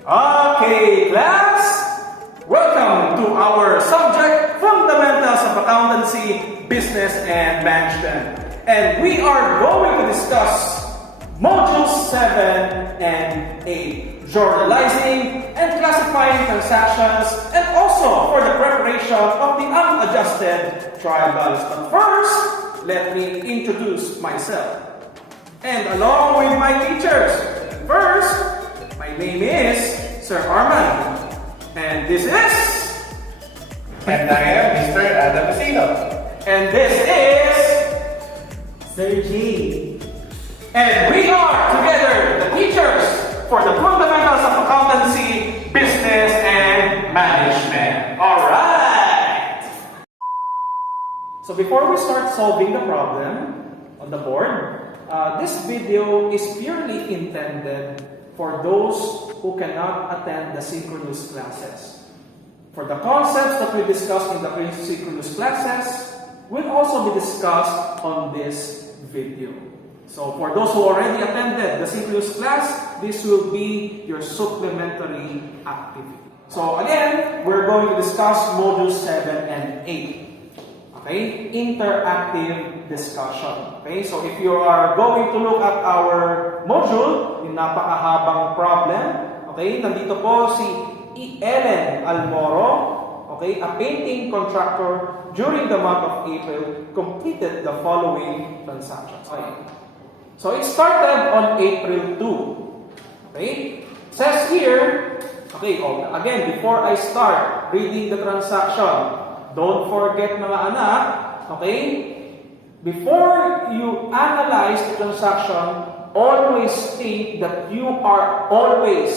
Okay, class! Welcome to our subject, Fundamentals of Accountancy, Business and Management. And we are going to discuss Modules 7 and 8, Journalizing and Classifying Transactions, and also for the preparation of the unadjusted trial balance. But first, let me introduce myself. And along with my teachers, first, my name is Sir Arman. And this is... And I am Mr. Adam Casino. And this is... Sir G. And we are together the teachers for the Fundamentals of Accountancy, Business and Management. Alright! So before we start solving the problem on the board, this video is purely intended for those who cannot attend the synchronous classes. For the concepts that we discussed in the synchronous classes will also be discussed on this video. So for those who already attended the synchronous class, this will be your supplementary activity. So again, we're going to discuss modules 7 and 8. Okay, interactive discussion. Okay, so if you are going to look at our module, yung napakahabang problem, okay, nandito po si Ellen Almoro, okay, a painting contractor during the month of April, completed the following transactions. Okay. So it started on April 2. Okay, it says here, okay, again, before I start reading the transaction, don't forget mga anak, okay? Before you analyze the transaction, always think that you are always,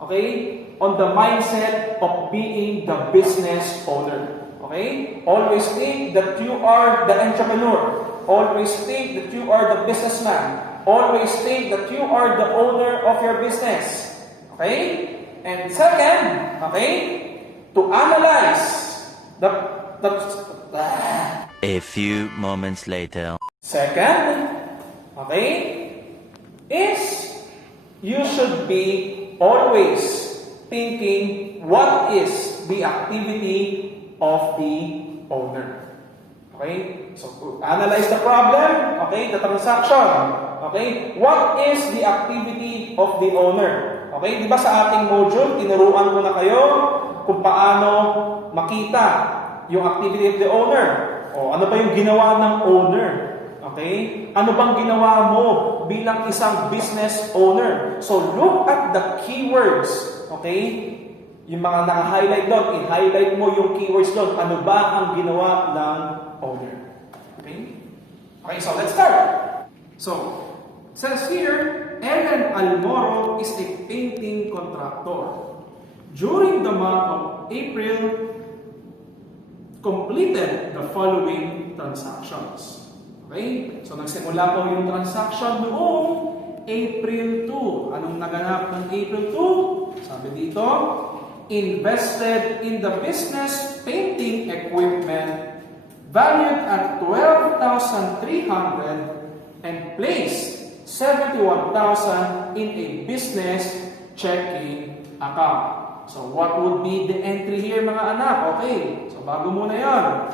okay, on the mindset of being the business owner. Okay? Always think that you are the entrepreneur. Always think that you are the businessman. Always think that you are the owner of your business. Okay? And second, okay, to analyze a few moments later. Second, okay, is you should be always thinking what is the activity of the owner. Okay, so to analyze the problem, okay, the transaction, okay, what is the activity of the owner? Okay, di ba sa ating module, tinuruan ko na kayo kung paano makita yung activity of the owner. O ano ba yung ginawa ng owner? Okay? Ano bang ginawa mo bilang isang business owner? So look at the keywords. Okay? Yung mga naka-highlight doon, i-highlight mo yung keywords doon. Ano ba ang ginawa ng owner? Okay? Okay, so let's start. So, it says here, Ellen Almoro is a painting contractor. During the month of April, completed the following transactions. Okay? So, nagsimula po yung transaction noong April 2. Anong naganap ng April 2? Sabi dito, invested in the business painting equipment valued at 12,300 and placed 71,000 in a business checking account. So, what would be the entry here, mga anak? Okay, so bago muna yan.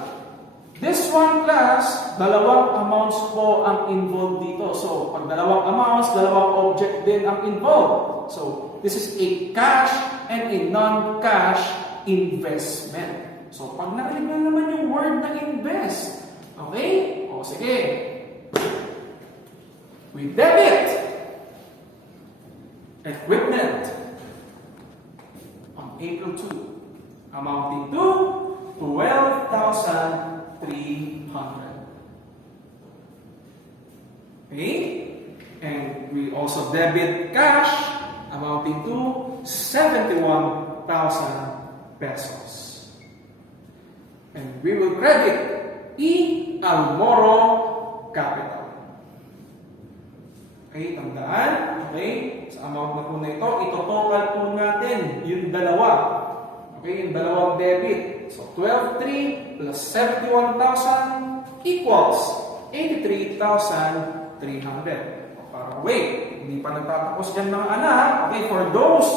This one class, dalawang amounts po ang involved dito. So, pag dalawang amounts, dalawang object din ang involved. So, this is a cash and a non-cash investment. So, pag narinig na naman yung word na invest, okay? O, sige. We debit equipment on April 2, amounting to 12,300. Okay? And we also debit cash amounting to 71,000 pesos. And we will credit E. Almoro Capital. Okay, tandaan. Okay, sa amount na po na ito, ito-total po natin yung dalawa. Okay, yung dalawang debit. So, 12,300 plus 71,000 equals 83,300. Parang wait, hindi pa nagtatapos dyan mga anak. Okay, for those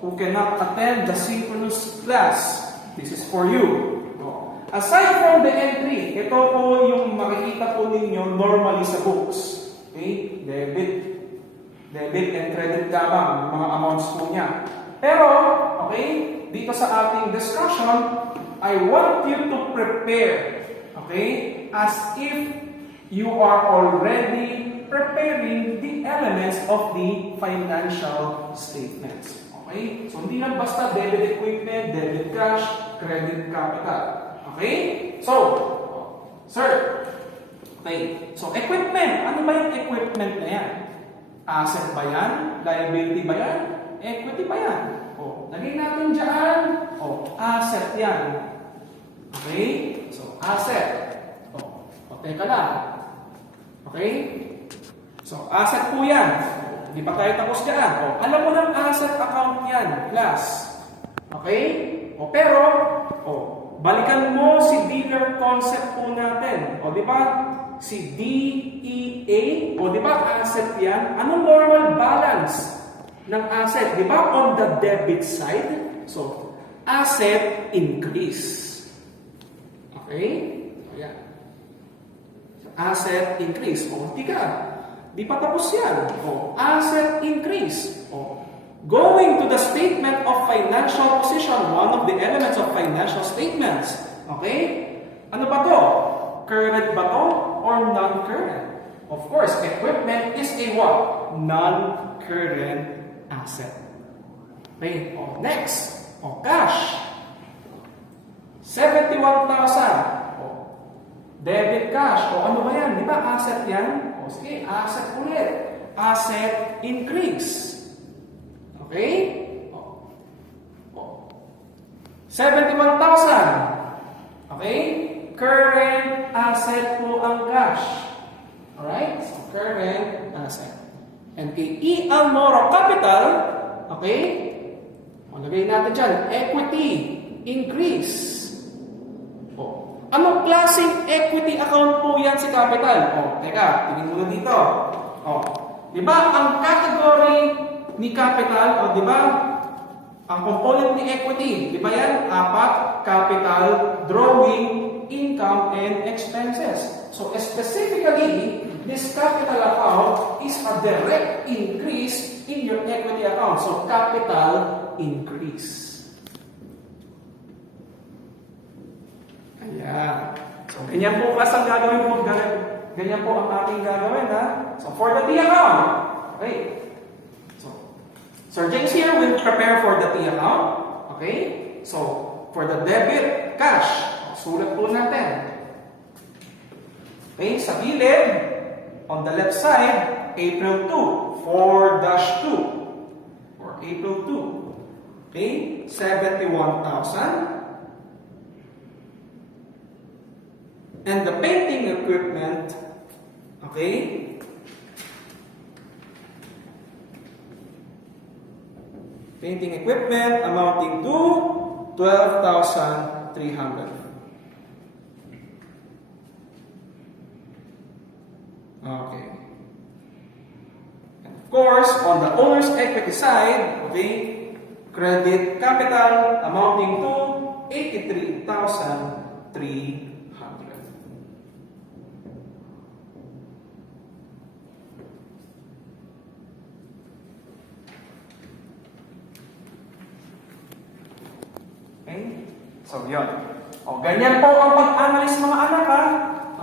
who cannot attend the synchronous class, this is for you. Aside from the entry, ito po yung makikita po ninyo normally sa books. Okay? Debit and credit lamang, mga amounts po niya. Pero, okay, dito sa ating discussion, I want you to prepare, okay, as if you are already preparing the elements of the financial statements. Okay? So, hindi lang basta debit equipment, debit cash, credit capital. Okay? So, sir, okay, so equipment, ano ba yung equipment na yan? Asset ba yan? Liability ba yan? Equity ba yan? Lagay natin dyan. Asset yan. Okay? So, asset. Teka lang. Okay? So, asset po yan. Hindi pa tayo tapos dyan. Alam mo ng asset account yan, class. Okay? Pero, balikan mo si dealer concept po natin. Di ba? Si DEA, di ba asset yan? Anong normal balance ng asset? Di ba on the debit side? So, asset increase. Okay? Ayan. Asset increase. Di pa tapos yan. Asset increase. Going to the statement of financial position, one of the elements of financial statements. Okay? Ano ba to? Current ba to or non-current? Of course, equipment is a what? Non-current asset. Okay? Next. Cash. 71,000. Debit cash. Ano ba yan? Di ba asset yan? Sige, asset ulit. Asset increase. Okay? 71,000. Okay? Current asset po ang cash. Alright? So, current asset. And kay E. Almoro Capital, okay? Lagay natin dyan, equity increase. Anong klaseng equity account po yan si Capital? Teka, tingin muna dito. Di ba ang category ni Capital, di ba? Ang component ni equity, di ba yan? 4, capital, drawing, income, and expenses. So specifically, this capital account is a direct increase in your equity account. So capital increase. Ayan. So, ganyan po ang gagawin po. Ganyan po ang ating gagawin, ha? So, for the T account. Okay. So, Sir James here will prepare for the T account. Okay. So, for the debit, cash. Sulat po natin. Okay. Sa gilid, on the left side, April 2, 4-2. Or April 2. Okay. 71,000. And the painting equipment, okay, painting equipment amounting to 12,300. Okay. And of course, on the owner's equity side, okay, credit capital amounting to 83,300. So, yun. Ganyan po ang pag-analyze mga anak, ha?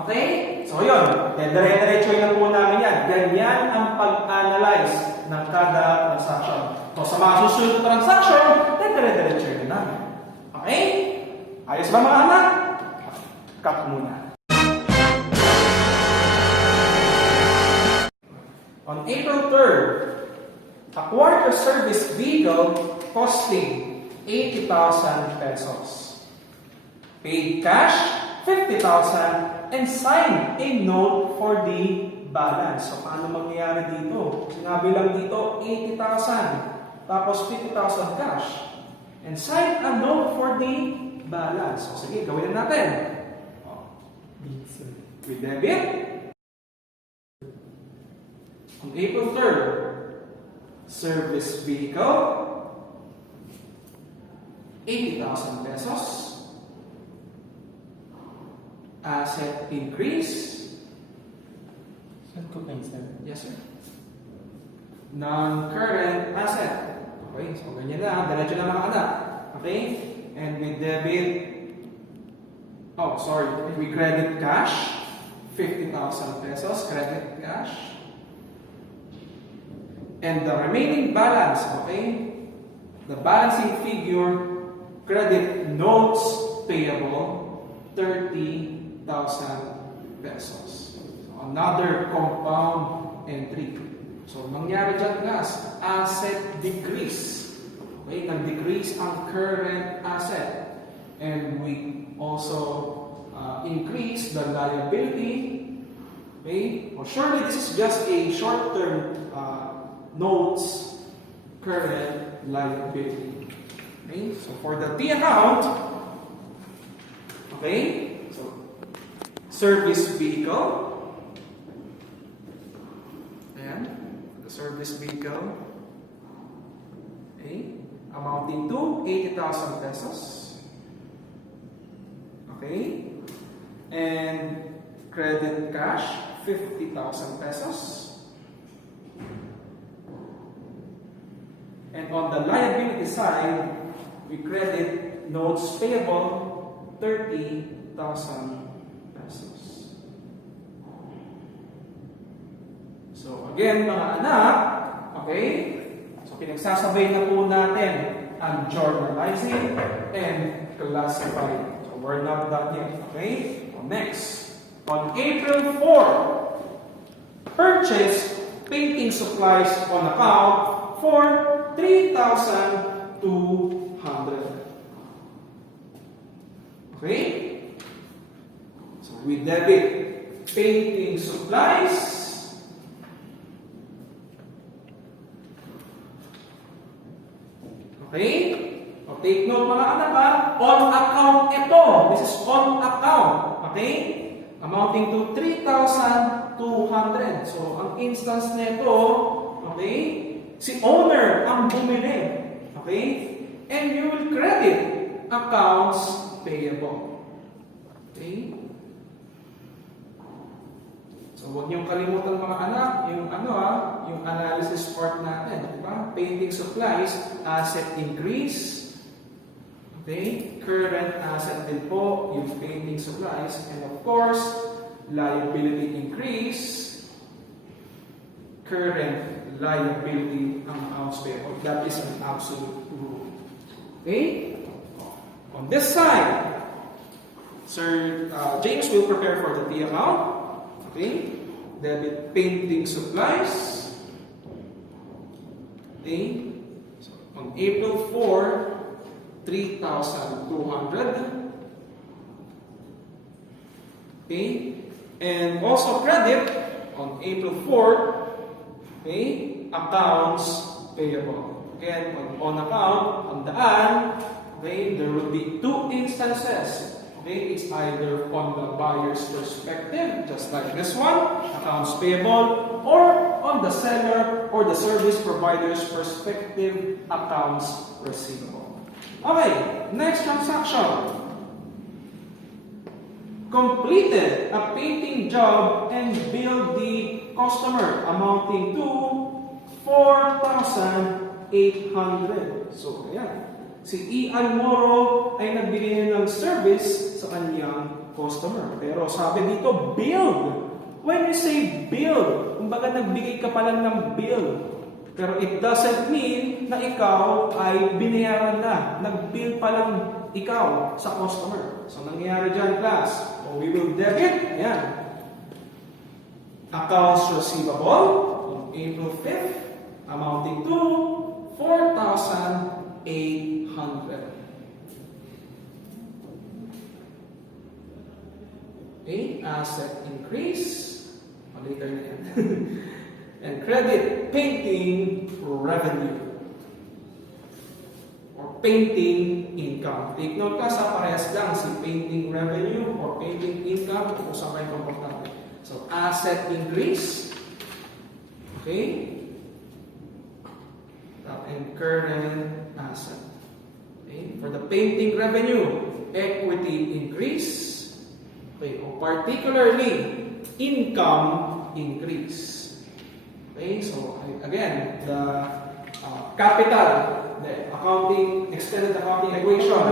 Okay? So, yun. Dire-diretso na po namin yan. Ganyan ang pag-analyze ng kada transaction. So, sa mga susunod na transaction, dire-diretso na namin. Okay? Ayos ba mga anak? Cut muna. On April 3rd, acquired a service vehicle costing 80,000 pesos. Paid cash, 50,000, and signed a note for the balance. So, paano mangyayari dito? Sinabi lang dito, 80,000. Tapos, 50,000 cash. And signed a note for the balance. So, sige, gawin na natin. With debit. On April 3rd, service vehicle. 80,000 pesos. Asset increase. Saan ko kayo, sir? Yes, sir. Non-current asset. Okay, so ganyan na. Diretso na mga anak. Okay? And we debit, we credit cash. 50,000 pesos, credit cash. And the remaining balance, okay? The balancing figure, credit notes payable, 30,000 pesos. So another compound entry. So, mangyari dyan, guys, asset decrease. Okay, nag-decrease ang current asset. And we also increase the liability. Okay, well, surely this is just a short-term notes current liability. Okay, so for the T account, okay, so service vehicle. Ayan. Service vehicle, okay, amounting to 80,000 pesos, okay, and credit cash 50,000 pesos, and on the liability side, we credit notes payable 30,000 pesos. So again, mga anak, okay? So pinagsasabay na po natin ang journalizing and classifying. So we're not done yet, okay? So next, on April 4, purchase painting supplies on account for 3,200. Okay? So we debit painting supplies. Okay? So, take note mga anak ha. On account ito. This is on account. Okay? Amounting to 3,200. So, ang instance nito, okay? Si owner ang bumili. Okay? And you will credit accounts payable. Okay? So, huwag niyong kalimutan mga anak, yung yung analysis part natin, di ba? Painting supplies, asset increase, okay? Current asset din po, yung painting supplies, and of course, liability increase, current liability ang accounts payable. That is an absolute rule. Okay? On this side, Sir James will prepare for the T account. Okay, debit painting supplies. Okay, so on April 4, 3,200. Okay, and also credit on April 4. Okay, accounts payable. Again, on account, on daan. Okay, there will be two instances. Okay, it's either on the buyer's perspective, just like this one, accounts payable, or on the seller or the service provider's perspective, accounts receivable. Okay, next transaction. Completed a painting job and billed the customer amounting to 4,800. So, ayan. Si Ian Moro ay nagbigay ng service sa kanyang customer. Pero sabi dito, billed. When we say billed, kumbaga nagbigay ka pala ng bill. Pero it doesn't mean na ikaw ay binayaran na. Nag-bill pa lang ikaw sa customer. So nangyayari dyan, class. So we will debit, ayan. Accounts receivable on April 5th amounting to 4,800. Okay, asset increase. Later na yan. And credit painting revenue. Or painting income. Take note ka sa parehas lang si painting revenue or painting income kung saan kayo komportable. So, asset increase. Okay. And current asset. Okay. for the painting revenue, equity increase. Okay, or particularly, income increase. Okay, so again, the capital, the extended accounting equation,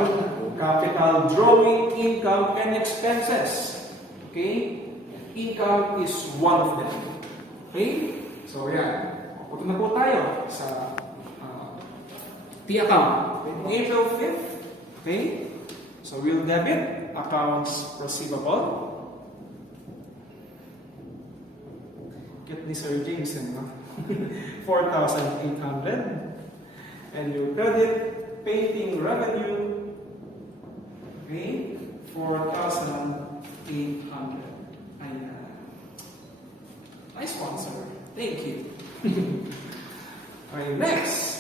capital drawing, income, and expenses. Okay, income is one of them. Okay, so yan. Punta na po tayo sa T account. April 5th. Okay, so we'll debit accounts receivable. Get this Sir James, no? 4,800. And you credit painting revenue. Okay, 4,800. Ayan. Nice sponsor. Thank you. Okay, next.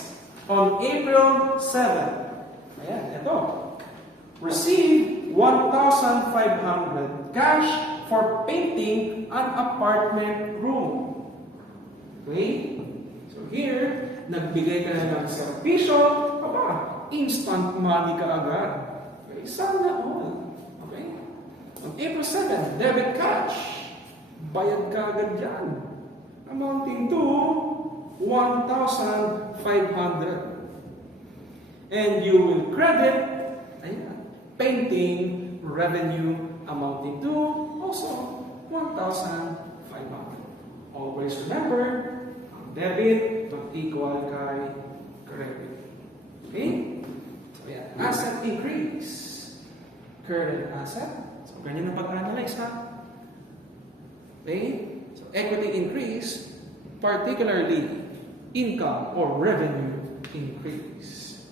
On April 7, ayan, ito. Receive 1,500 cash for painting an apartment room. Okay? So here, nagbigay ka na ng servisyo, instant money ka agad. Okay? Sana all. Okay? On April 7, debit cash. Bayad ka agad dyan. Amounting to 1,500. And you will credit painting revenue amounting to also 1,500. Always remember, debit will equal kay credit. Okay? So yan, asset increase. Current asset. So ganyan ang pag-analyze, ha? Okay? So equity increase, particularly income or revenue increase.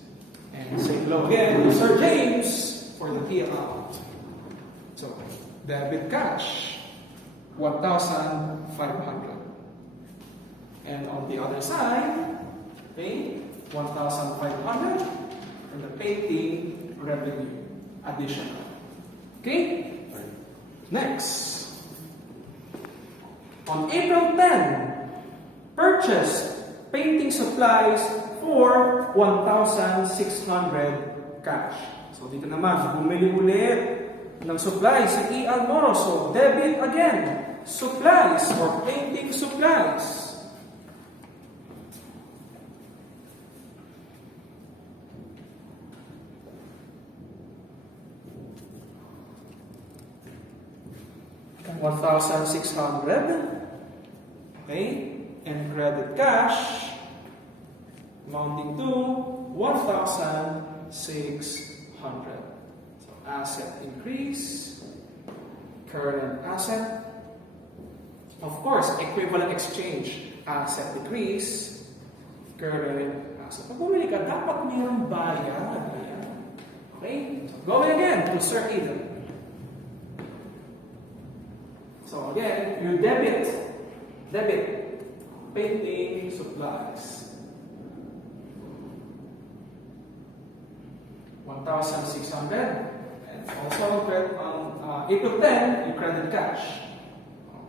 And say hello again to Sir James for the T account. So, debit cash, 1,500. And on the other side, okay, 1,500 and the painting revenue additional. Okay? Next. On April 10, purchase painting supplies for 1,600 cash. So dito naman, bumili ulit ng supplies si E. Almoro. So debit again, supplies or painting supplies. $1,600. Okay, and credit cash amounting to 1,600. So asset increase, current asset, of course, equivalent exchange, asset decrease, current asset. Pag bumili ka, dapat mayroong bayad. Okay, so going again to Sir Eden. So again, you debit painting supplies. 1,600. And also on April 10, you credit cash.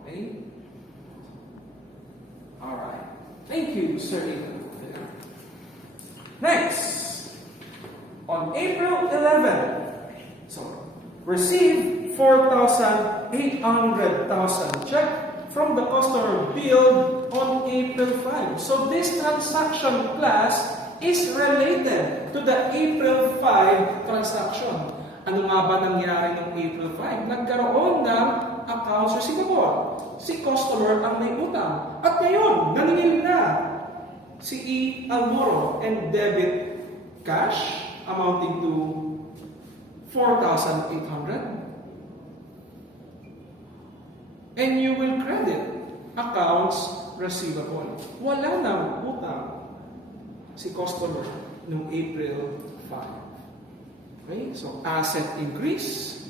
Okay. All right. Thank you, Sir Ethan. Next, on April 11, so receive 4,800,000 check from the customer billed on April 5. So this transaction class is related to the April 5 transaction. Ano nga ba nangyari ng April 5? Nagkaroon ng accounts receivable. Si customer ang may utang. At ngayon, naningil na si E. Almoro and debit cash amounting to 4,800. And you will credit accounts receivable. Wala nang utang si customer noong April 5. Okay? So, asset increase,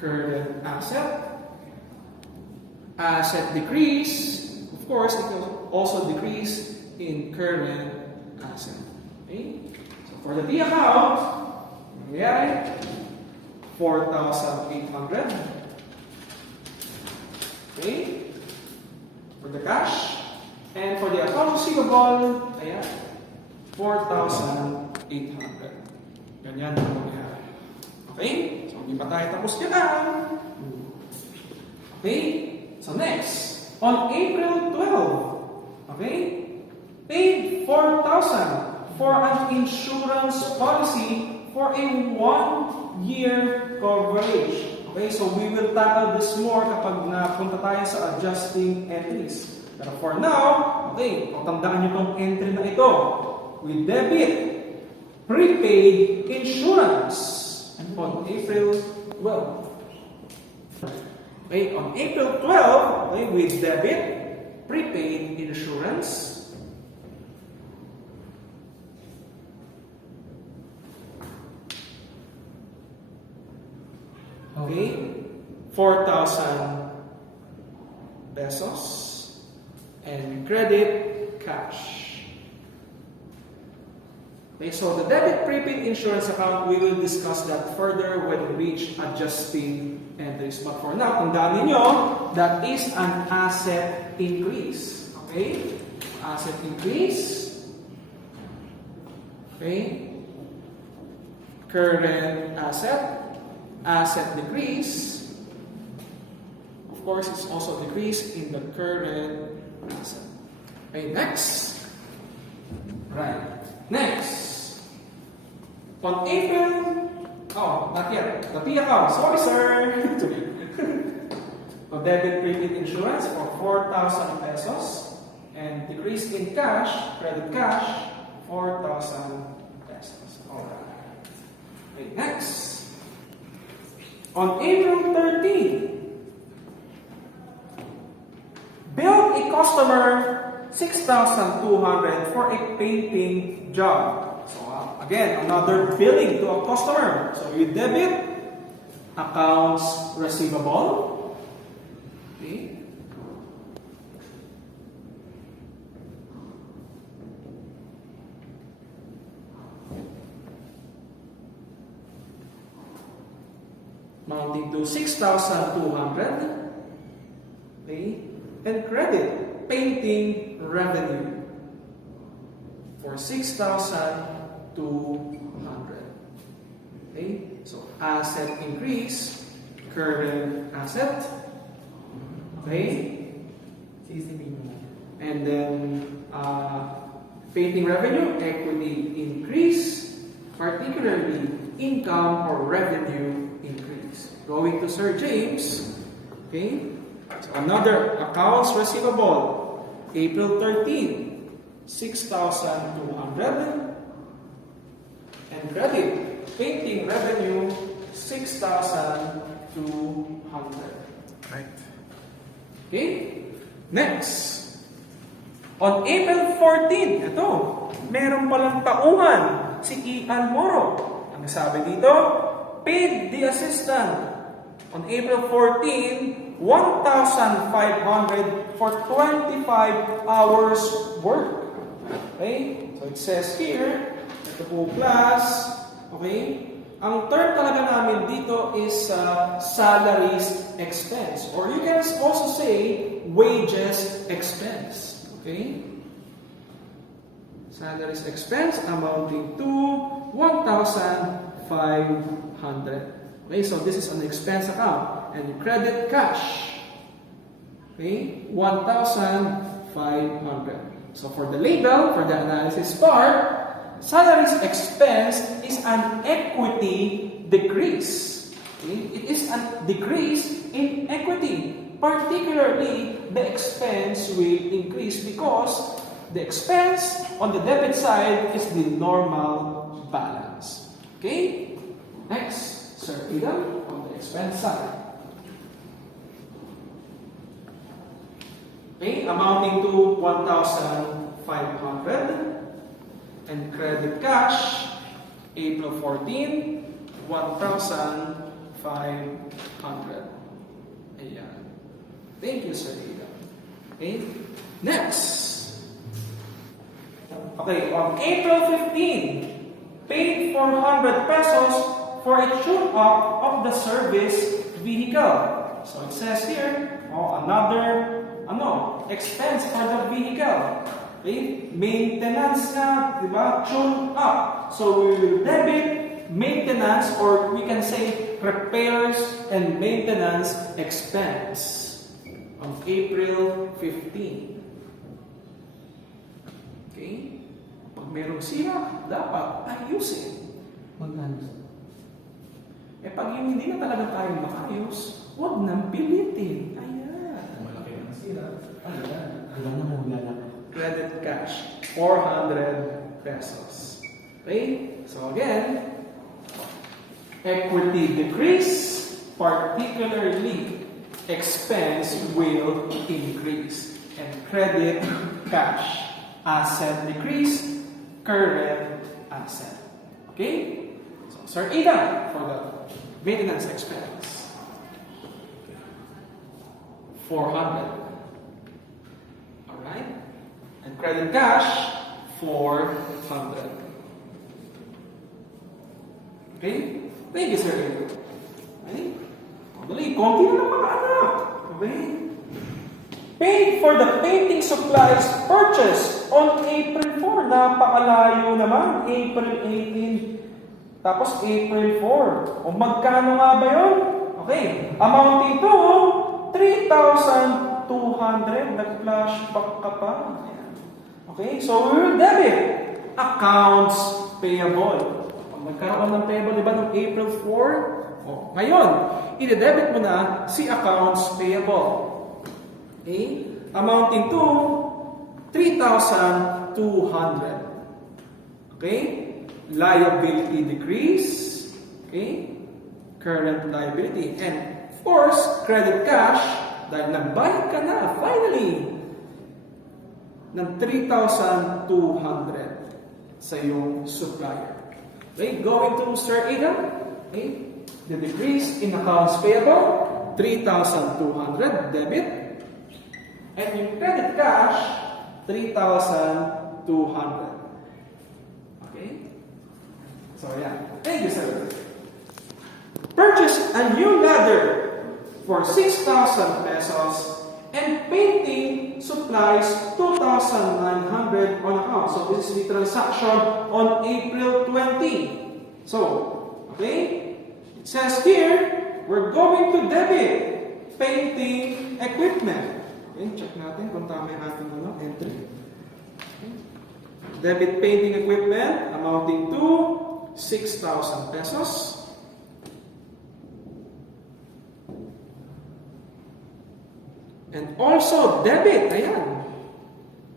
current asset, asset decrease, of course, it will also decrease in current asset. Okay? So, for the D account, nangyari, 4,800. Okay? For the cash. And for the account receivable, ayan, 4,800. Ganyan ang mangyayari. Okay? So, hindi pa tayo tapos dyan. Okay? So, next. On April 12, okay? Paid 4,000 for an insurance policy for a 1-year coverage. Okay? So, we will tackle this more kapag napunta tayo sa adjusting entries. Pero for now, okay, tandaan nyo itong entry na ito. We debit prepaid insurance on April 12. Okay, on April 12, okay, we debit prepaid insurance. Okay, 4,000 pesos and credit cash. Okay, so the debit prepaid insurance account, we will discuss that further when we reach adjusting entries. But for now, tandaan ninyo, that is an asset increase. Okay? Asset increase. Okay? Current asset. Asset decrease. Of course, it's also a decrease in the current asset. Okay, next. Right. Next. On April, not yet. The P account. Sorry, sir. So, debit prepaid insurance for 4,000 pesos and decrease in cash, credit cash, 4,000 pesos. Alright. Okay, next. On April 13, billed a customer 6,200 for a painting job. So again, another billing to a customer. So you debit accounts receivable. Okay. Amounting to 6,200. Okay. And credit painting revenue for 6,200. Okay, so asset increase, current asset. Okay, and then painting revenue, equity increase, particularly income or revenue increase. Going to Sir James. Okay. So another accounts receivable, April 13, 6,200, and credit painting revenue 6,200. Right. Okay? Next. On April 14, ito, meron palang tauhan si Ian Moro. Ang sabi dito, paid the assistant on April 14, 1,500 for 25 hours work. Okay? So it says here, ito po plus, okay? Ang term talaga namin dito is salaries expense. Or you can also say wages expense. Okay? Salaries expense amounting to 1,500. Okay, so this is an expense account. And credit cash. Okay, 1,500. So for the label, for the analysis part, salaries expense is an equity decrease. Okay? It is a decrease in equity. Particularly, the expense will increase because the expense on the debit side is the normal balance. Okay? Next. Sir Peter, on the expense side. Okay, amounting to 1,500 and credit cash, April 14, 1,500. Ayan. Thank you, Sir Peter. Okay, next. Okay, on April 15, paid 400 pesos for a tune-up of the service vehicle. So it says here, another expense for the vehicle. Okay? Maintenance na, di ba? Tune-up. So we will debit maintenance, or we can say repairs and maintenance expense on April 15. Okay? Pag merong sira, dapat ayusin. Magkano? Pag yung hindi na talaga tayo maayos, huwag nang pilitin. Ayan. Malaki ang sira. Ayan. Wala na muna lang. Credit cash, 400 pesos. Okay? So again, equity decrease, particularly expense will increase. And credit cash, asset decrease, current asset. Okay? So Sir Ida for the maintenance expense. 400. Alright? And credit cash, 400. Okay? Thank you, Sir Ida. Okay? Madali, konti na lang mga anak. Okay? Paid for the painting supplies purchased on April 4. Napakalayo naman. April 18. Tapos April 4. O magkano nga ba yun? Okay. Amounting to 3,200. Nag-flashback ka pa. Okay. So we will debit accounts payable. Pag nagkaroon ng payable, diba, ng April 4? O, ngayon, i-debit mo na si accounts payable. Okay? Amounting to 3,200. Okay? Liability decrease. Okay? Current liability. And, of course, credit cash, dahil nagbayad ka na, finally, ng 3,200 sa iyong supplier. Okay? Going to Sir Ida. Okay? The decrease in accounts payable, 3,200 debit. And yung credit cash, 3,200. Okay? So, yeah. Thank you, sir. Purchase a new ladder for 6,000 pesos and painting supplies 2,900 on account. So, this is the transaction on April 20. So, okay? It says here, we're going to debit painting equipment. Okay, check natin kung tama yung ating entry. Okay. Debit painting equipment amounting to 6,000 pesos. And also debit, ayan,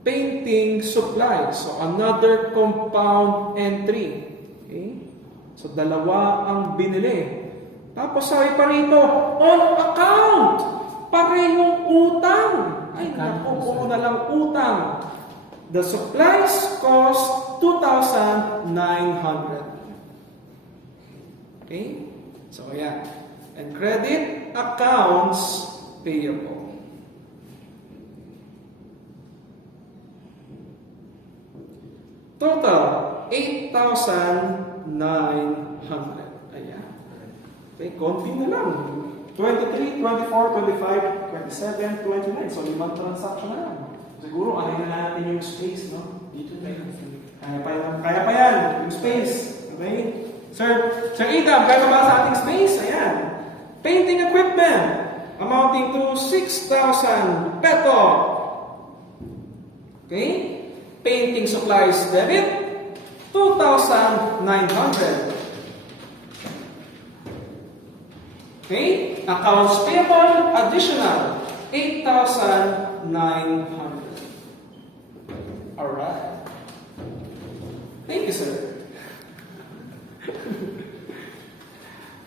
painting supplies. So another compound entry. Okay? So dalawa ang binili. Tapos sabi pa rito, on account. Parehong utang. Ay, naku, na lang utang. The supplies cost 2,900. Okay? So, yeah. And credit accounts payable. Total, 8,900. Ayan. Okay, konti na lang. 23, 24, 25, 27, 29. So, 5 transaction na lang. Siguro, ano na natin yung space, no? Dito na yun. Kaya pa yan, yung space. Okay? Sir Ida, kaya ba sa ating space? Ayan. Painting equipment amounting to 6,000 peso. Okay? Painting supplies debit, 2,900. Okay? Accounts payable, additional, 8,900. Alright. Thank you, sir.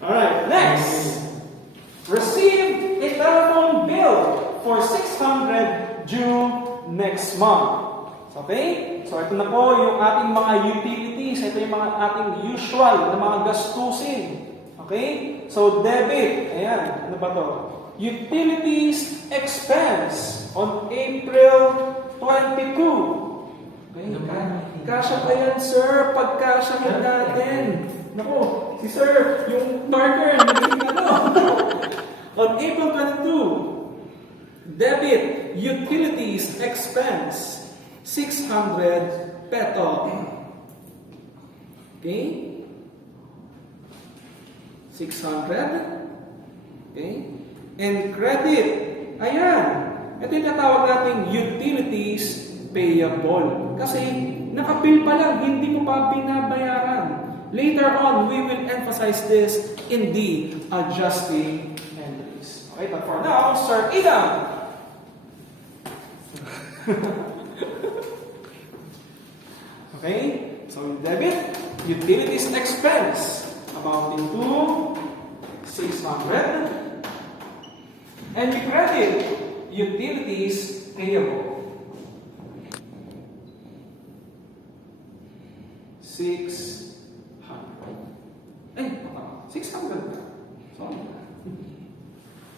Alright, next. Receive a telephone bill for 600 due next month. Okay? So, ito na po yung ating mga utilities. Ito yung mga ating usual na mga gastusin. Okay? So, debit. Ayan. Ano ba to? Utilities expense on April 22. Okay? Kasya pa yan, sir. Pagkasyahin natin. Naku, si sir, yung marker, on April 22, debit utilities expense, 600 peso. Okay? 600. Okay? And credit. Ayan. Ito yung natawag nating utilities payable. Kasi nakabill pa lang, hindi mo pa binabayaran. Later on, we will emphasize this in the adjusting entries. Okay, but for now, Sir Adam. Okay, so debit, utilities expense amounting to 600. And you credit utilities payable. 600. Ay, 600 na. Sorry.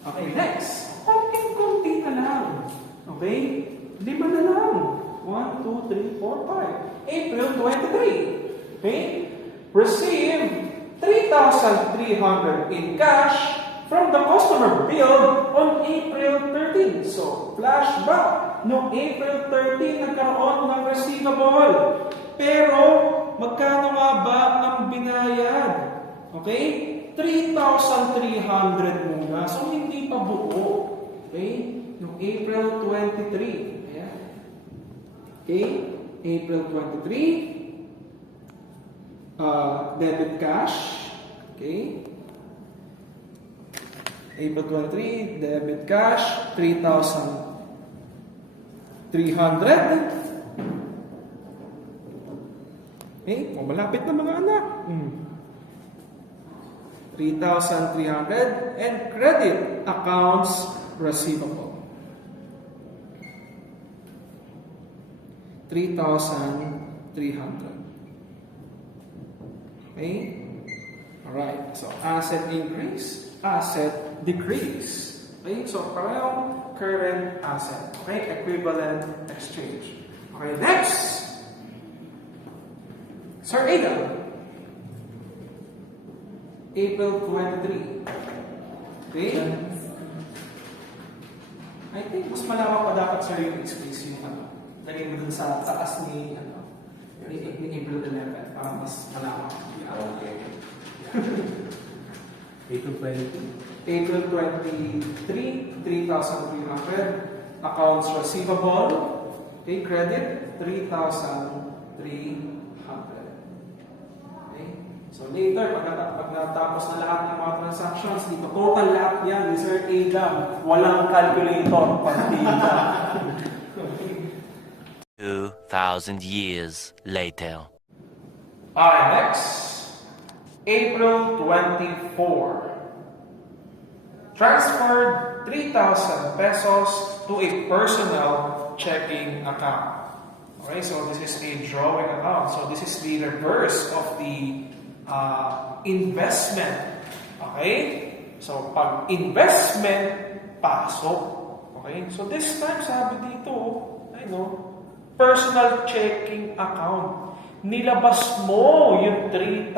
Okay, next. Konting-konti na lang. Okay? 5 na lang. 1, 2, 3, 4, 5. April 23. Okay? Receive 3,300 in cash from the customer bill on April 13. So, flashback. Noong April 13, nagkaroon ng receivable. Pero, magkano nga ba ang binayad? Okay? 3,300 muna. So, hindi pa buo. Okay? Noong April 23. Ayan. Okay? April 23. Debit cash. Okay? April 23, debit cash, 3,300. Okay, malapit na mga anak. 3,300 and credit accounts receivable. 3,300. Okay? Alright, so asset increase, asset decrease. Okay, so parang current asset. Okay, equivalent exchange. Okay, next. Sir Adam. April 23. Okay? I think mas malawak pa dapat sir yung space yung ano. Lagay mo dun sa taas ni April 11. Para mas malawak. Okay. April 20. April 23, 3,300. Accounts receivable. Okay, credit, 3,300. Okay? So later, pag natapos na lahat ng mga transactions, dito, total lahat yan ni Sir Adam. Walang calculator. Pagdita. 2,000 years later. Alright, next. April 24. Transferred 3,000 pesos to a personal checking account. Okay, so this is a drawing account. So this is the reverse of the investment. Okay? So pag investment, pasok. Okay? So this time, sabi dito, I know, personal checking account. Nilabas mo yung 3,000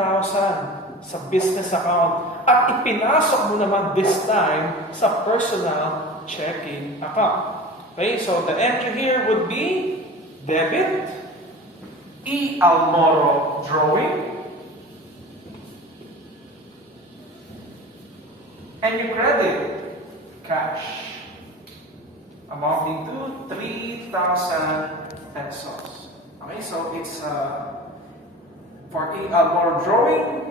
sa business account at ipinasok mo naman this time sa personal checking account. Okay, so the entry here would be debit, E. Almoro drawing, and you credit cash amounting to 3,000 pesos. Okay, so it's for E. Almoro drawing,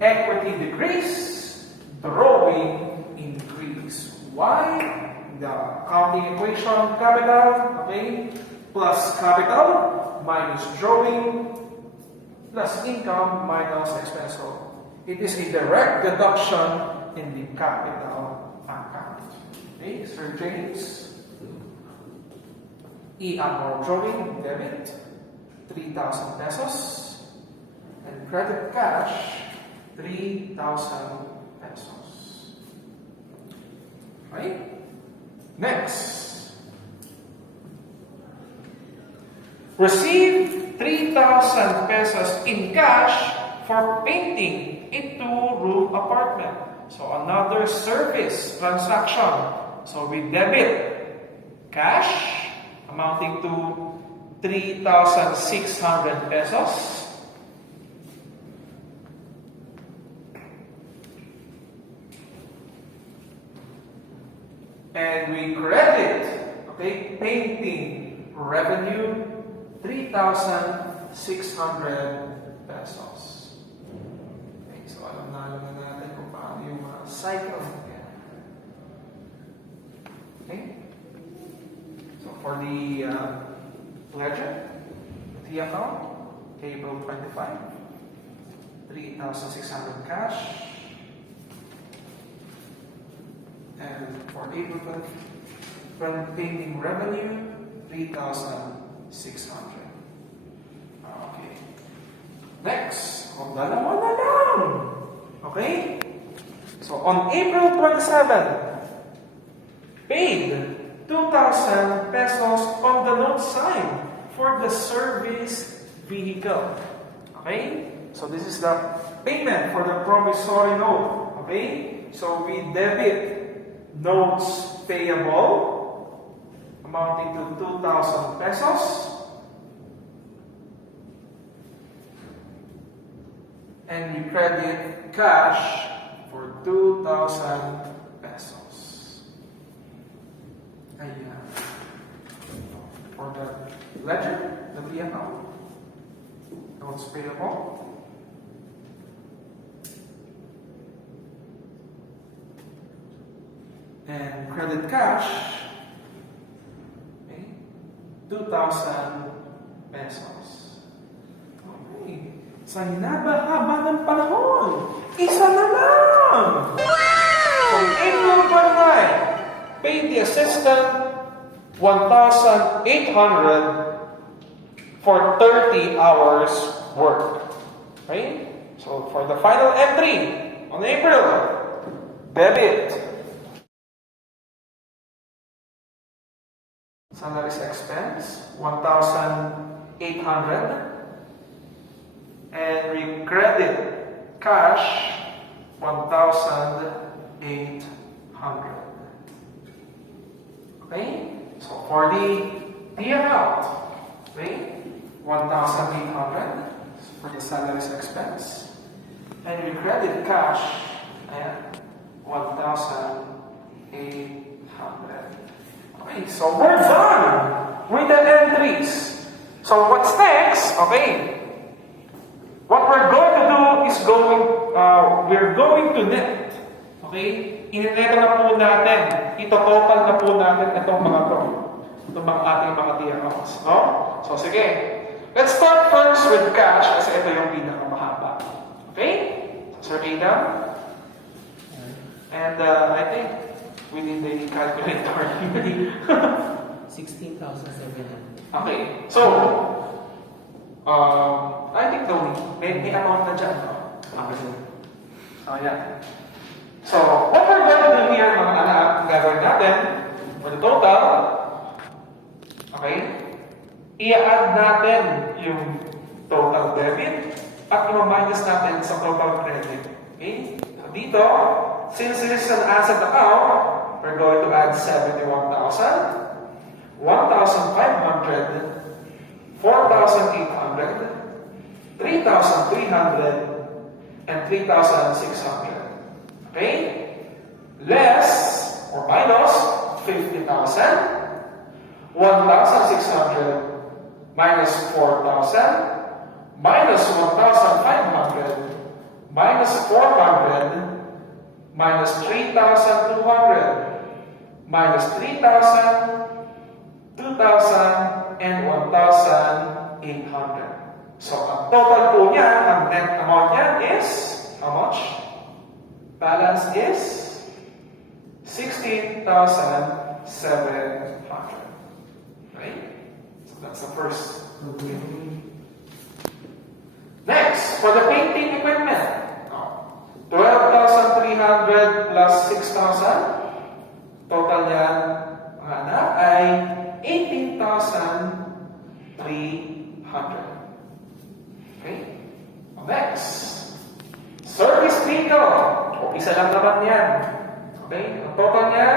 equity decrease, drawing increase. Why? The accounting equation, capital, okay, plus capital, minus drawing, plus income, minus expense. So it is a direct deduction in the capital account. Okay, Sir James. ER drawing, debit, 3,000 pesos, and credit cash, 3,000 pesos. Right? Next. Receive 3,000 pesos in cash for painting a two-room apartment. So another service transaction. So we debit cash amounting to 3,600 pesos. And we credit, okay, painting revenue, 3,600 pesos. Okay, so alam na natin kung paano yung mga cycle. Okay? So for the ledger, the account, April 25, 3,600 cash. And for April 20, painting revenue, 3,600. Okay. Next, dalawa na lang. Okay? So on April 27, paid 2,000 pesos on the note sign for the service vehicle. Okay? So this is the payment for the promissory note. Okay? So we debit notes payable amounting to 2,000 pesos. And we credit cash for 2,000 pesos. Ayan. For the ledger, the account, notes payable. And credit cash, okay, 2,000 pesos. Okay. Sa hinaba-haba ng panahon, isa na lang! From April 29, pay the assistant 1,800 for 30 hours work. Okay? So for the final entry on April, debit salaries expense 1,800 and we credit cash 1,800. Okay? So for the account, okay, 1,800 for the salaries expense and we credit cash and 1,800. Okay, so we're done with the entries. So what's next? Okay, what we're going to do is we're going to net. Okay, ineneto na po natin. Ito-total na po natin itong mga to. Itong mga ating mga accounts. No? So sige, let's start first with cash kasi ito yung pinakamahaba. Okay? Sir Adam? And I think we need the calculator. 16,700. Okay, so, I think may amount na dyan. No? Okay. So, yeah. So, what we're going to do here, mga anak, ang gagawin natin, for the total, okay, i-add natin yung total debit at i-minus natin sa total credit. Okay? So, dito, since this is an asset account, we're going to add 71,000, 1,500, 4,800, 3,300, and 3,600. Okay? Less or minus 50,000, 1,600 minus 4,000 minus 1,500 minus 400 minus 3,200 minus 3,000, 2,000, and 1,800. So, ang total po niya, ang net amount niya is, how much? Balance is 16,700. Right? So, that's the first. Next, for the painting equipment, 12,300 plus 6,000. Total yan, mga anak, ay 18,300. Okay? Next, service vehicle. O, isa lang naman yan. Okay? Ang total niya,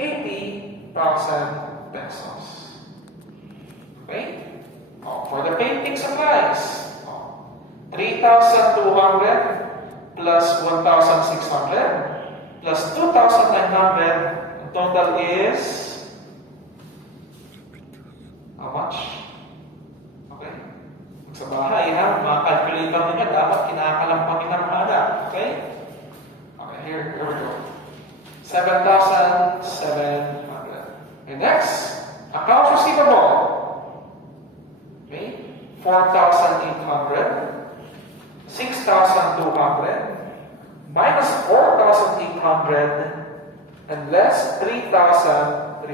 80,000 pesos. Okay? O, for the painting supplies, 3,200 plus 1,600 plus 2,900 and total is how much? Okay? Sa bahay, ha? Mga calculator ninyo, dapat kinakalampang kita mga okay? Okay, here we go. 7,700. And next, accounts receivable. Okay? 4,800. 6,200. Minus 4,800. And less 3,300.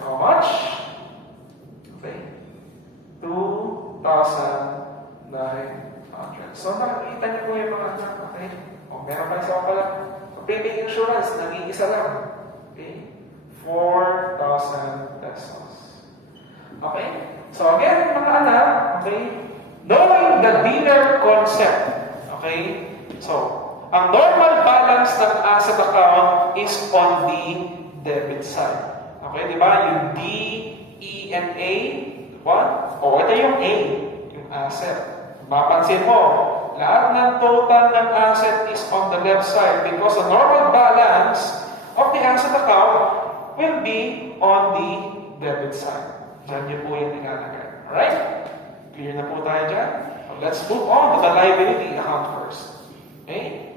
How much? Okay. 2,900. So, nakikita niyo po yung mga anak. Okay? O, meron pa isa pala. Payment insurance, nag-iisa lang. Okay? 4,000 pesos. Okay? So again, mga anak, okay? Knowing the dealer concept. Okay? So, ang normal balance ng asset account is on the debit side. Okay? Di ba? Yung D, E, and A. Diba? O, ito yung A. Yung asset. Mapansin mo, lahat ng total ng asset is on the left side because the normal balance of the asset account will be on the debit side. Diyan niyo po yung nilalagay. Alright? Clear na po tayo dyan? So let's move on to the liability account first. Okay?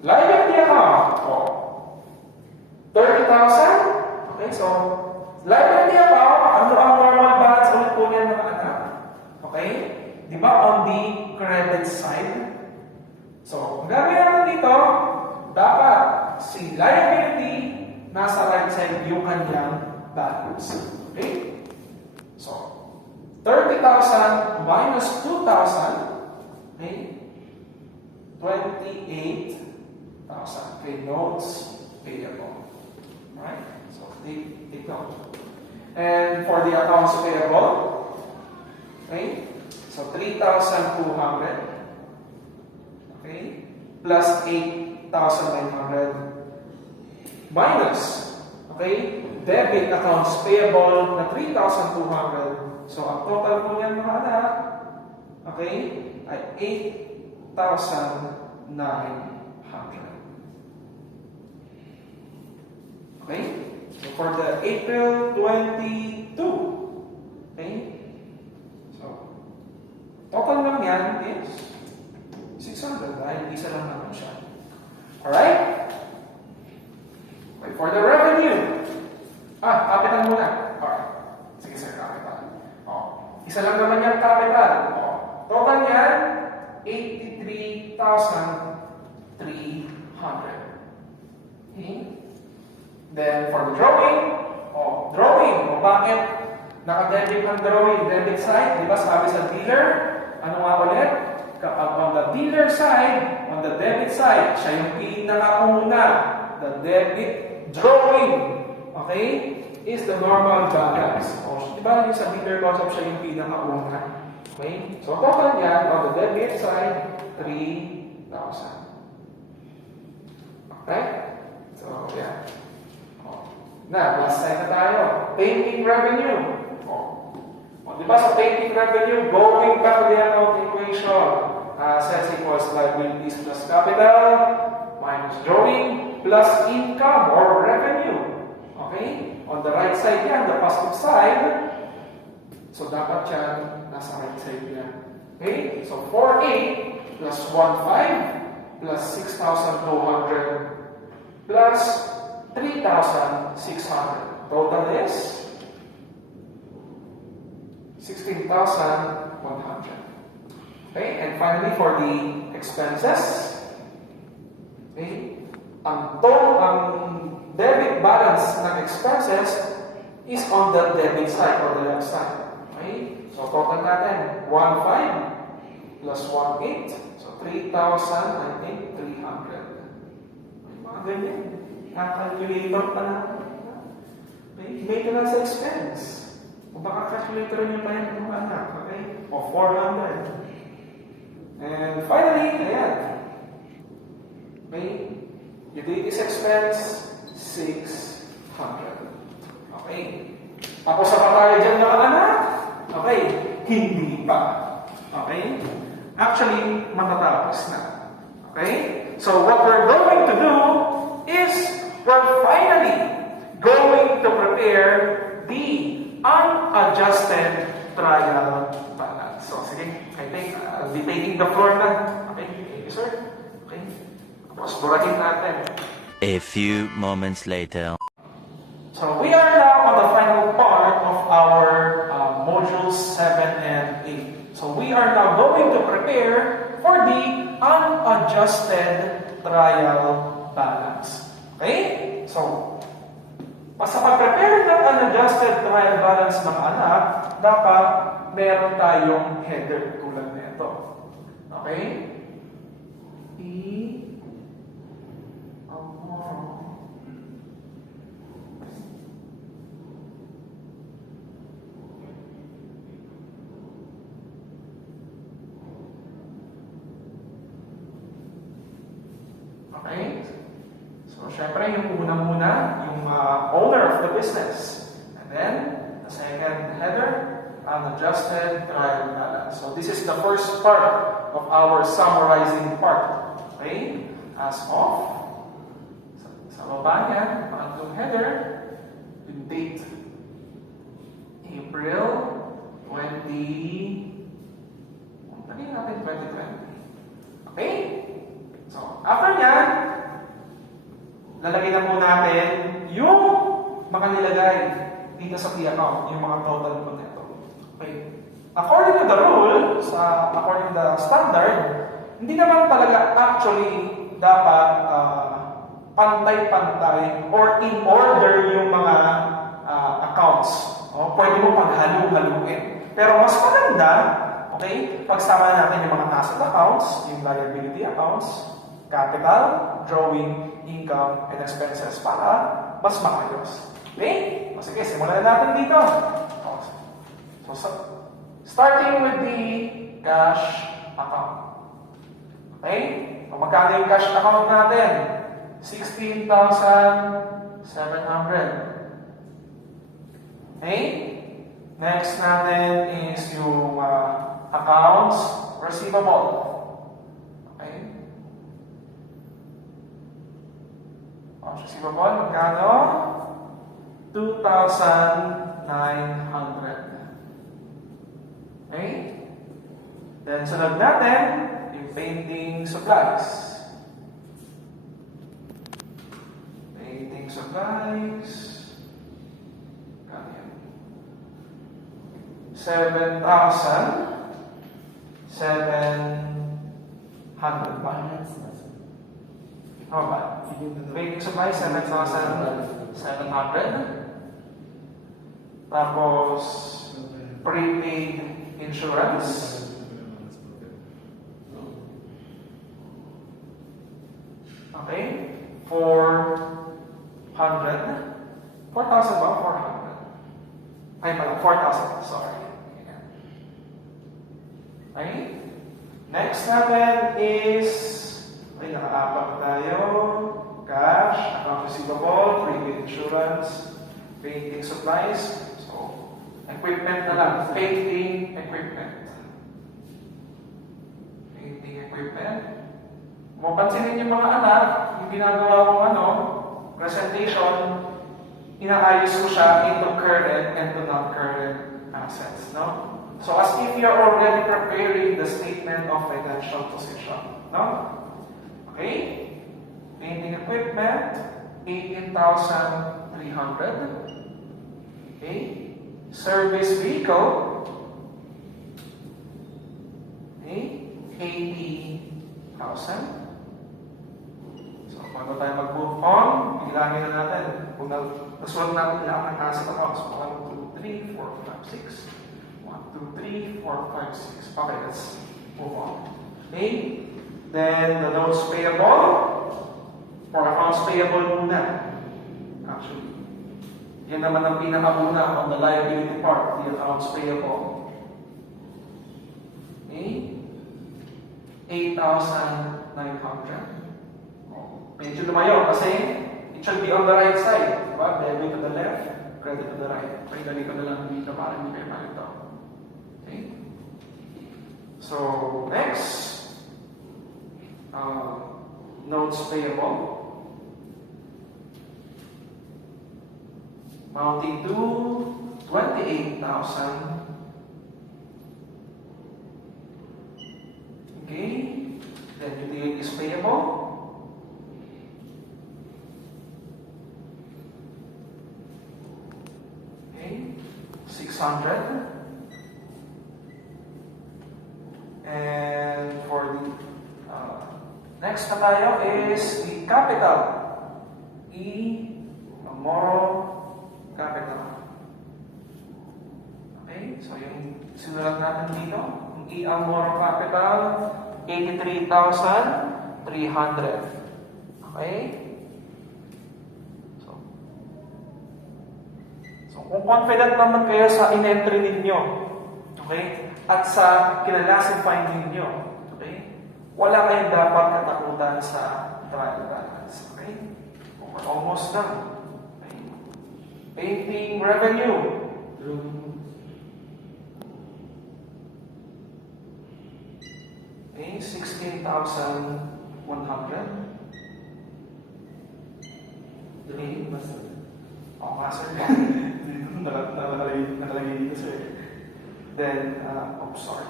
Liability account. Oh. 30,000. Okay, so liability account, ano ang normal balance ulit po niyan mga anak? Okay? Di ba on the credit side? So, ang gagawin natin dito, dapat si liability nasa right side yung kanyang balance. Okay? So, 30,000 minus 2,000, okay? 28,000. Okay, notes payable. Right? So, take note. And for the accounts payable, okay? So, 3,200, okay, plus 8,900, minus, okay, debit accounts payable na 3,200. So, ang total po niyan mga anak, okay, ay 8,900. Okay? So, for the April 22, okay, total lang yan is 600 dahil isa lang naman siya. Alright? Okay, for the revenue. Capital muna. Alright. Sige sir, capital. Isa lang naman yan capital. Total yan, 83,300. Okay? Then for the drawing, bakit naka-debit ang drawing? Debit side, di ba sabi sa dealer? Ano nga ulit? Kapag on the dealer side, on the debit side, siya yung pinakauna. The debit drawing, okay, is the normal balance. O, di ba yung sa dealer concept, siya yung pinakauna. Okay? So, total yan, on the debit side, 3,000. Okay? So, yeah. Na, last side na tayo. Painting revenue. Di ba sa painting revenue, going back to the account equation, assets equals liabilities plus capital, minus drawing, plus income or revenue. Okay? On the right side yan, the positive side. So, dapat yan, nasa right side yan. Okay? So, 4,800 plus 1,500 plus 6,200 plus 3,600. Total is 16,100. Okay, and finally for the expenses, okay, ang debit balance ng expenses is on the debit side or the left side. Okay, so total natin 1,500 plus 1,800, so 3,000, I think 300. Mga ganyan, calculator pa na. Okay, maintenance expense. Kung baka calculator nyo pa yan kung anak, okay? O 400. And finally, ayan. Okay? Utilities expense, 600. Okay? Tapos sa pa tayo dyan mga anak? Okay? Hindi pa. Okay? Actually, matatapos na. Okay? So what we're going to do is we're finally going to prepare the unadjusted trial balance. So, sige, I think I'll be taking the floor na. Okay, thank you, sir. Okay, tapos burahin natin. A few moments later. So, we are now on the final part of our modules 7 and 8. So, we are now going to prepare for the unadjusted trial balance. Okay? So, sa pag-prepare ng unadjusted trial balance ng anak, dapat meron tayong header tulad nito. Okay? Okay? So, syempre, yung una-muna, yung owner of the business. And then, the second header, unadjusted trial balance. So, this is the first part of our summarizing part. Okay? As of, sa baba niya, pangatlong header, yung date, April 20, sabihin natin 2020. Okay? So, after yan, lalagay na po natin yung mga nilagay dito sa key account, yung mga total po nito. Okay. According to the rule, according to the standard, hindi naman talaga actually dapat pantay-pantay or in order yung mga accounts. Pwede mo paghalu-haluin. Pero mas maganda, okay, pagsama natin yung mga asset accounts, yung liability accounts, capital, drawing, income, and expenses para mas maayos. Okay? O sige, simulan natin dito. So, starting with the cash account. Okay? So, magkano yung cash account natin? 16,700. Okay? Next natin is yung accounts receivable. Okay? Accounts receivable, magkano? 2,900. Okay? Then, sunod natin, yung painting supplies. Painting supplies. Kano yan? 7,700 ba? Ano ba? Painting supplies, 7,700. Tapos, prepaid insurance. Okay? 400. 4,000 ba? 400. Ay, pala, 4,000. Sorry. Okay? Next natin is, ay, naka-apat tayo. Cash, account receivable, prepaid insurance, painting supplies. So, equipment na lang. Painting equipment. Painting equipment. Kung mapansinin yung mga anak, yung ginagawa kong presentation, inaayos ko siya into current and to non-current assets. No? So, as if you're already preparing the statement of financial position. No? Okay? Painting equipment, 18,300. Okay? Service vehicle, okay? 80,000. So, bago tayo mag-move on, bilangin na natin. Kung nasulat natin lahat ng asset accounts. 1, 2, 3, 4, 5, 6. 1, 2, 3, 4, 5, 6. Okay, let's move on. Okay? Then, the notes payable. For accounts payable muna. Actually, yan naman ang pinakauna on the liability part, the accounts payable. Okay? 8,900. Medyo lumayo kasi it should be on the right side. Diba? Debit to the left, credit to the right. Pagdali ko na lang dito para hindi kayo malito. Okay? So, next. Notes payable. amounting to 28,000. Okay, then utilities payable. Okay, 600. And for the next na tayo is the capital. Tomorrow capital. Okay, so yung sinulat natin dito, yung Amoro capital, 83,300. Okay? So kung confident naman kayo sa in-entry ninyo, okay, at sa kinalassify ninyo, okay, wala kayong dapat katakutan sa trial balance. Okay? We're almost done. Okay? Painting revenue. Okay, 16,100. Dali, basta. Oo nga, sir. Nakalagay dito, sir. Then, sorry.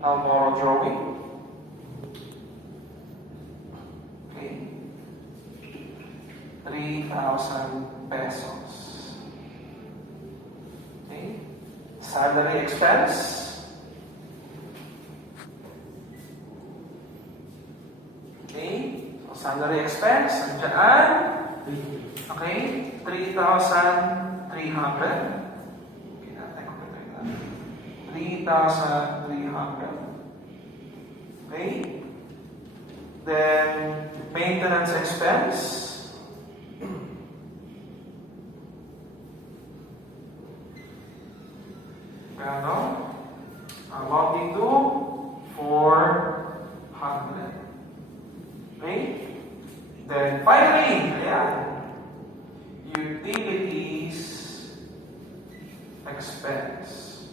Almoro drawing. Okay. 3,000 pesos. Okay. Salary expense. Okay. So, salary expense. Andiyan. Okay. 3,300. 3,300. Okay. Then, maintenance expense. Ano? Amounting to 400. Okay. Then, finally, ayan, utilities expense.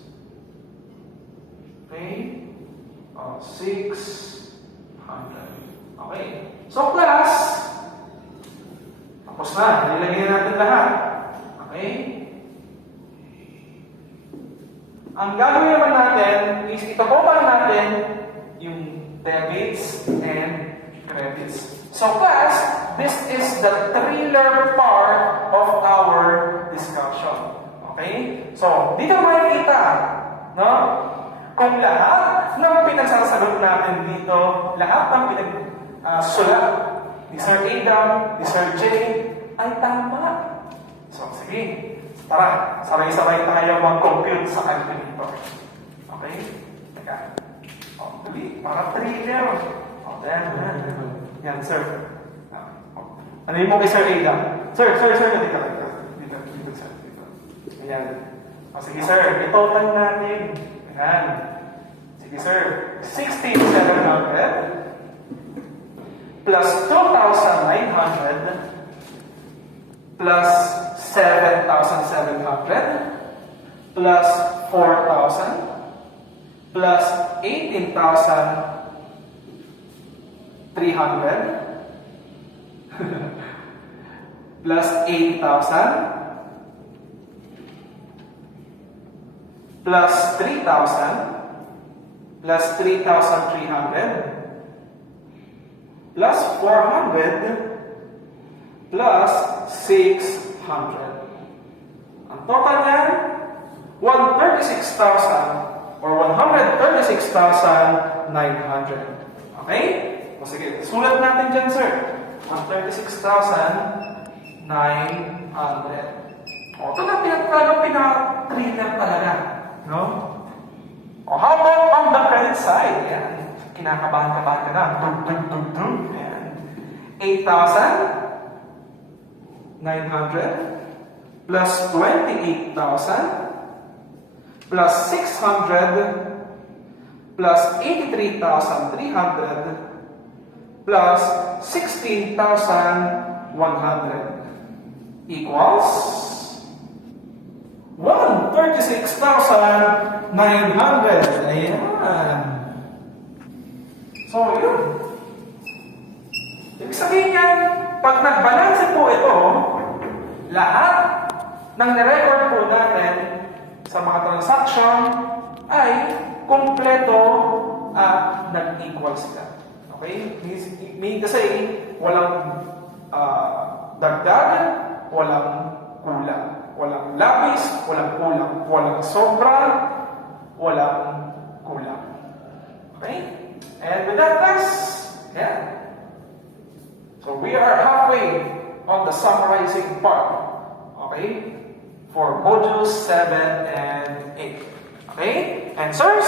Okay? 600. Okay. So, class, tapos na. Nilagay natin lahat. Okay? Ang gagawin naman natin is itototal natin yung debits and credits. So, class, this is the thriller part of our discussion. Okay? So, dito makikita, no? Kung lahat ng pinagsasagot natin dito, lahat ng pinagsulat ni Sir Adam, ni Sir Jay, ay tama. So, sige. Tara, sabay-sabay tayo mag-compute sa calculator. Okay? Teka. Dali. Para thriller. Yan, sir. Ano mo kay Sir Adam? Sir, dito. Dito, sir. Dito. Ayan. Sige, sir. I-total natin. Ayan. Sige, sir. 16,700 plus 2,900 plus 7,700 plus 4,000 plus 18,300 plus 8,000 plus 3,000 plus 3,300 plus 400 plus 600. Ang total niyan, 136,000 or 136,900. Okay? O sige, sulat natin dyan, sir. 136,900. O, ito na pinaka-thriller talaga. No? O, how about on the credit side? Yan. Kinakabahan-kabahan ka na. Dum. Yan. 8,900 plus 28,000 plus 600 plus 83,300 plus 16,100 equals 136,900. Ayan. So, yun. Ibig sabihin yan, pag nagbalanse po ito, lahat ng nirecord po natin sa mga transaction ay kumpleto at nag-equal sila. Okay? Mean kasi walang dagdag, walang kulang. Walang labis, walang kulang. Walang sobra, walang kulang. Okay? And with that, guys, yeah. So we are halfway on the summarizing part. Okay? For modules 7 and 8. Okay? And sirs,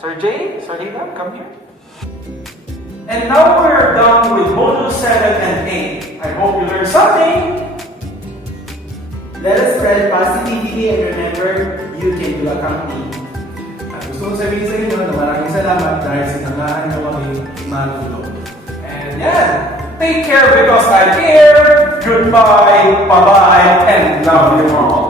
Sir Jay, Sir Lina, come here. And now we're done with modules 7 and 8. I hope you learned something. Let us spread positivity and remember, you can do a company. At gusto kong sabihin sa inyo na maraming salamat dahil sinamahan niyo kami matulog. And yeah, take care because I'm here. Goodbye, bye-bye, and love you all.